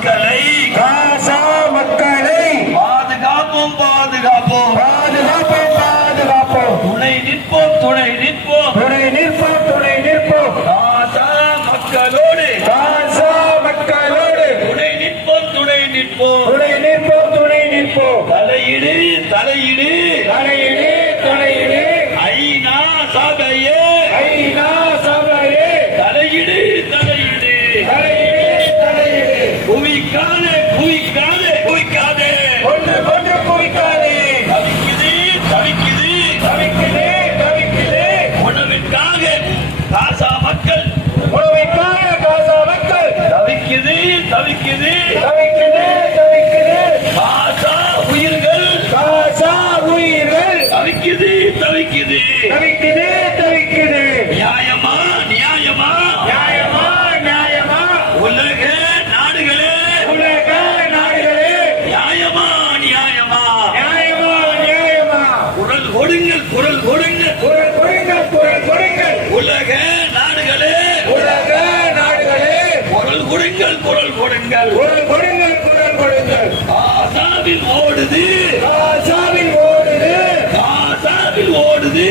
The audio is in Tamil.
மக்களை பாதுகாப்போம் பாதுகாப்போம் பாதுகாப்போம் பாதுகாப்போம் துணை நிற்போம் துணை நிற்போம் துணை நிற்போம் துணை நிற்போம் காசா மக்களோடு மக்களோடு துணை நிற்போம் துணை நிற்போம் துணை நிற்போம் துணை நிற்போம் தலையிடு தலையிடு தலையிடு தலையிடு ஐநா சபையே தலையிடு தலையிடு தலையிடு தலையிடு குவிக்காதே குவிக்காதே குவிக்காதே ஒன்று கொண்டு குவிக்காதே தவிக்குது தவிக்குது தவிக்குது தவிக்குது உணவிற்காக காசா மக்கள் உணவுக்காக காசா மக்கள் தவிக்குது தவிக்குது தவிக்குது தவிக்குது காசா உயிர்கள் காசா உயிர்கள் தவிக்குது தவிக்குது தவிக்குது தவிக்குது நியாயமா நியாயமா நியாயமா நியாயமா உலக நாடுகளே உலக நாடுகளே நியாயமா நியாயமா நியாயமா நியாயமா குரல் கொடுங்கள் குரல் கொடுங்கள் குரல் கொடுங்கள் குரல் கொடுங்கள் உலக நாடுகளே உலக நாடுகளே குரல் கொடுங்கள் குரல் கொடுங்கள் குரல் கொடுங்கள் குரல் கொடுங்கள் காசாவில் ஓடுது காசாவில் ஓடுது காசாவில் ஓடுது